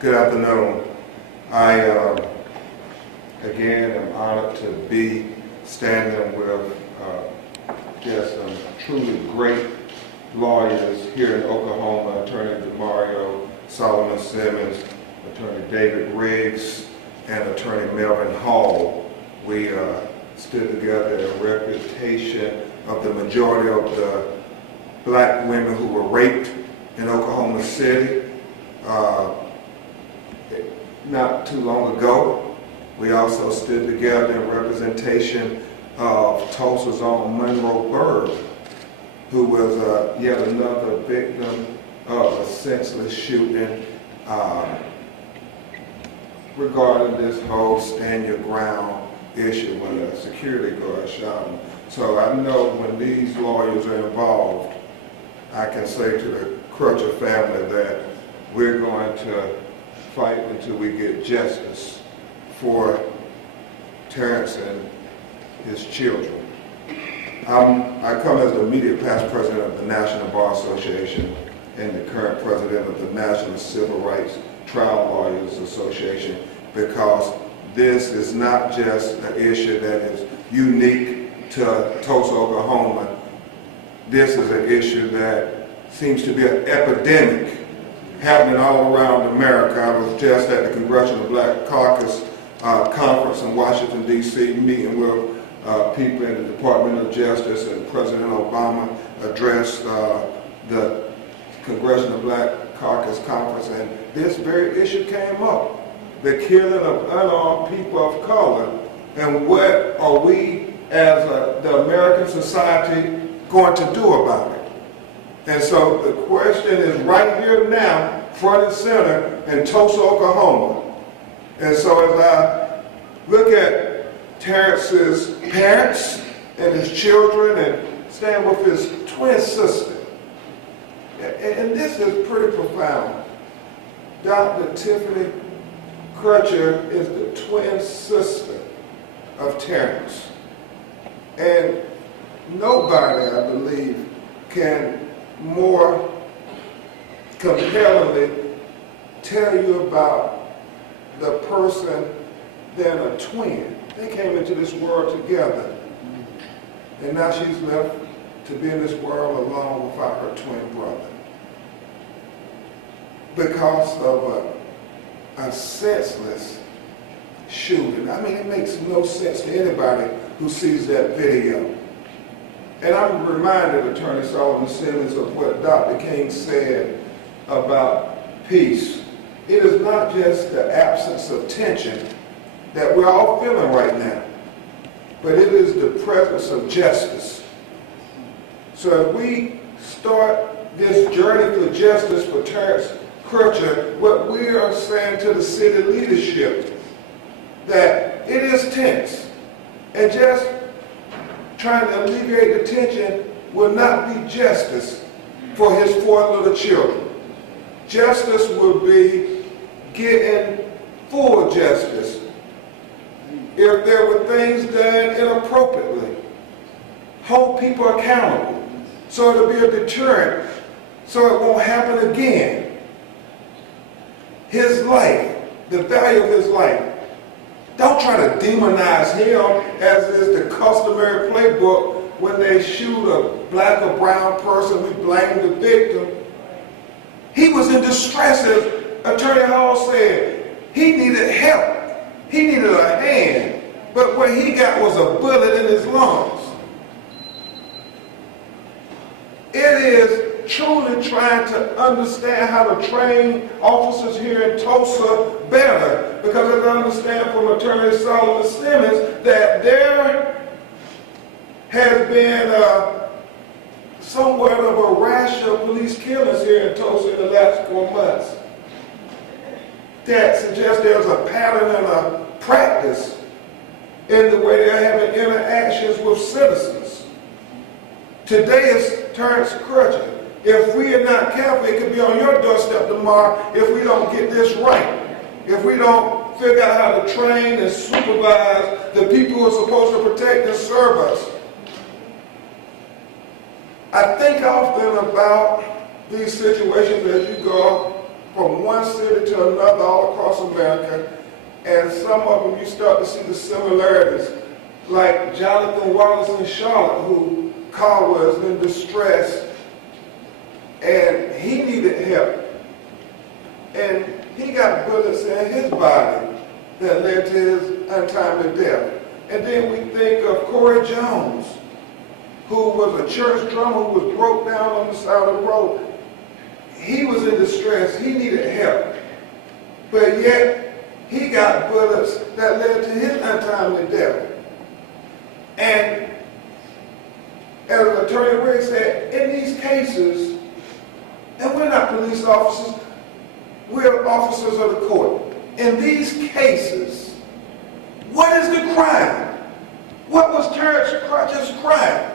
Good afternoon. I, again, am honored to be standing with just some truly great lawyers here in Oklahoma, Attorney DeMario Solomon Simmons, Attorney David Riggs, and Attorney Melvin Hall. We stood together in reputation of the majority of the black women who were raped in Oklahoma City. Not too long ago, we also stood together in representation of Tulsa's own Monroe Bird, who was yet another victim of a senseless shooting regarding this whole stand your ground issue when a security guard shot him. So I know when these lawyers are involved, I can say to the Crutcher family that we're going to fight until we get justice for Terence and his children. I come as the immediate past president of the National Bar Association and the current president of the National Civil Rights Trial Lawyers Association, because this is not just an issue that is unique to Tulsa, Oklahoma. This is an issue that seems to be an epidemic happening all around America. I was just at the Congressional Black Caucus conference in Washington, D.C., meeting with people in the Department of Justice, and President Obama addressed the Congressional Black Caucus conference, and this very issue came up, the killing of unarmed people of color, and what are we as the American society going to do about it? And so the question is right here now, front and center in Tulsa, Oklahoma. And so as I look at Terence's parents and his children and stand with his twin sister, and this is pretty profound. Dr. Tiffany Crutcher is the twin sister of Terence. And nobody, I believe, can more compellingly tell you about the person than a twin. They came into this world together, and now she's left to be in this world alone without her twin brother because of a senseless shooting. I mean, it makes no sense to anybody who sees that video. And I'm reminded, Attorney Solomon Simmons, of what Dr. King said about peace. It is not just the absence of tension that we're all feeling right now, but it is the presence of justice. So as we start this journey for justice for Terence Crutcher, what we are saying to the city leadership, that it is tense, and just trying to alleviate the tension will not be justice for his 4 little children. Justice will be getting full justice if there were things done inappropriately. Hold people accountable so it'll be a deterrent so it won't happen again. His life, the value of his life. Don't try to demonize him, as is the customary playbook. When they shoot a black or brown person, we blame the victim. He was in distress, as Attorney Hall said. He needed help. He needed a hand. But what he got was a bullet in his lungs. It is truly trying to understand how to train officers here in Tulsa better, because as I understand from Attorney Solomon Simmons that there has been somewhat of a rash of police killings here in Tulsa in the last 4 months that suggests there's a pattern and a practice in the way they're having interactions with citizens. Today is Terence Crutcher. If we are not careful, it could be on your doorstep tomorrow if we don't get this right. If we don't figure out how to train and supervise the people who are supposed to protect and serve us. I think often about these situations as you go from one city to another all across America, and some of them you start to see the similarities, like Jonathan Wallace in Charlotte, who Carl was in distress, and he needed help. And he got bullets in his body that led to his untimely death. And then we think of Corey Jones, who was a church drummer who was broke down on the side of the road. He was in distress, he needed help. But yet, he got bullets that led to his untimely death. And as Attorney Riggs said, in these cases, and we're not police officers, we're officers of the court. In these cases, what is the crime? What was Terence Crutcher's crime?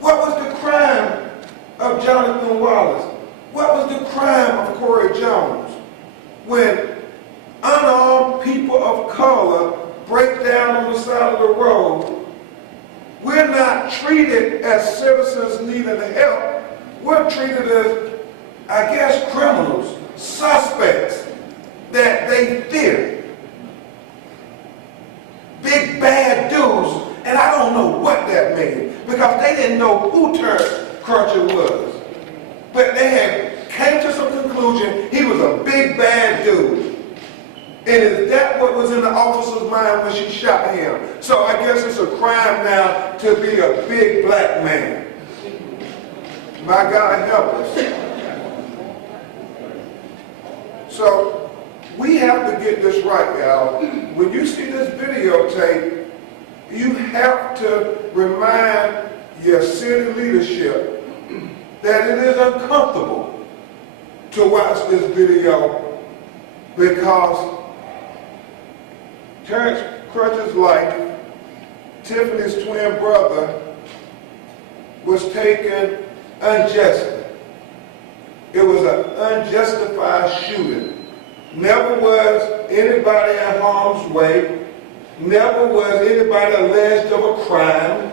What was the crime of Jonathan Wallace? What was the crime of Corey Jones? When unarmed people of color break down on the side of the road, we're not treated as citizens needing help. We're treated as, I guess, criminals, suspects that they fear. Big bad dudes, and I don't know what that means, because they didn't know who Terence Crutcher was. But they had came to some conclusion he was a big bad dude. And is that what was in the officer's mind when she shot him? So I guess it's a crime now to be a big black man. My God help us. So we have to get this right, y'all. When you see this videotape, you have to remind your city leadership that it is uncomfortable to watch this video, because Terence Crutcher's life, Tiffany's twin brother, was taken unjustly. It was an unjustified shooting. Never was anybody in harm's way. Never was anybody alleged of a crime.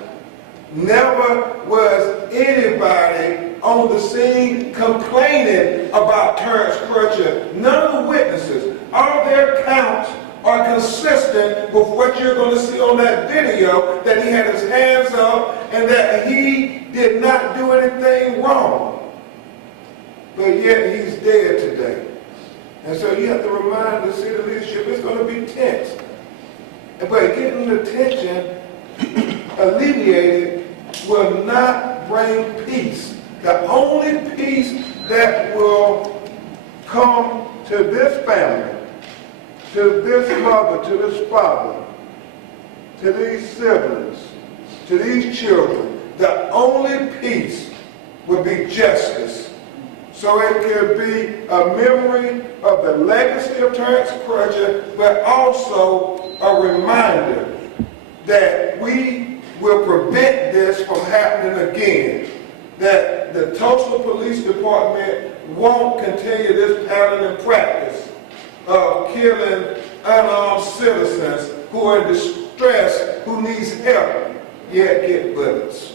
Never was anybody on the scene complaining about Terence Crutcher. None of the witnesses, all their accounts are consistent with what you're going to see on that video, that he had his hands up and that he did not do anything wrong. But yet he's dead today. And so you have to remind the city leadership it's going to be tense. But getting the tension alleviated will not bring peace. The only peace that will come to this family, to this mother, to this father, to these siblings, to these children, the only peace will be justice. So it can be a memory of the legacy of Terence Crutcher, but also a reminder that we will prevent this from happening again. That the Tulsa Police Department won't continue this pattern and practice of killing unarmed citizens who are in distress, who needs help, yet get bullets.